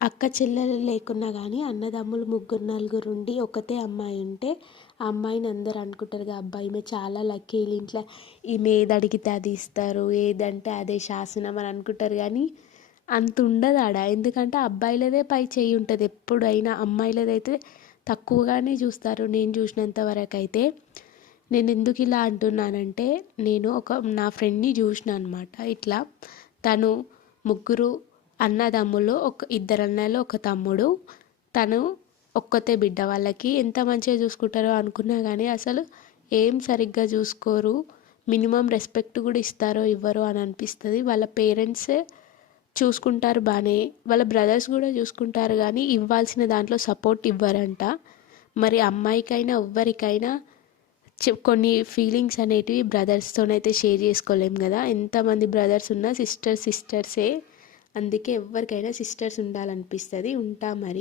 అక్క చెల్లెలు లేకున్నా కానీ అన్నదమ్ములు ముగ్గురు నలుగురు ఉండి ఒకతే అమ్మాయి ఉంటే ఆ అమ్మాయిని అందరూ అనుకుంటారుగా అబ్బాయి ఈమె చాలా లక్కీ వీళ్ళ ఇంట్లో ఈమె ఏది అడిగితే అది ఇస్తారు ఏదంటే అదే శాసనం అని అనుకుంటారు కానీ అంత ఉండదు ఆడ. ఎందుకంటే అబ్బాయిలదే పై చేయి ఉంటుంది ఎప్పుడైనా, అమ్మాయిలదైతే తక్కువగానే చూస్తారు నేను చూసినంత వరకు అయితే. నేను ఎందుకు ఇలా అంటున్నానంటే నేను నా ఫ్రెండ్ని చూసిన అనమాట. ఇట్లా తను ముగ్గురు అన్నదమ్ములు, ఇద్దరు అన్నలు ఒక తమ్ముడు. తను ఒక్కతే బిడ్డ. వాళ్ళకి ఎంత మంచిగా చూసుకుంటారో అనుకున్నా కానీ అసలు ఏం సరిగ్గా చూసుకోరు. మినిమం రెస్పెక్ట్ కూడా ఇస్తారో ఇవ్వరో అని అనిపిస్తుంది. వాళ్ళ పేరెంట్సే చూసుకుంటారు బాగానే, వాళ్ళ బ్రదర్స్ కూడా చూసుకుంటారు కానీ ఇవ్వాల్సిన దాంట్లో సపోర్ట్ ఇవ్వరంట. మరి అమ్మాయికైనా ఎవ్వరికైనా కొన్ని ఫీలింగ్స్ అనేటివి బ్రదర్స్తోనైతే షేర్ చేసుకోలేం కదా. ఎంతమంది బ్రదర్స్ ఉన్నా సిస్టర్సే. అందుకే ఎవరికైనా సిస్టర్స్ ఉండాలనిపిస్తుంది. ఉంటా మరి.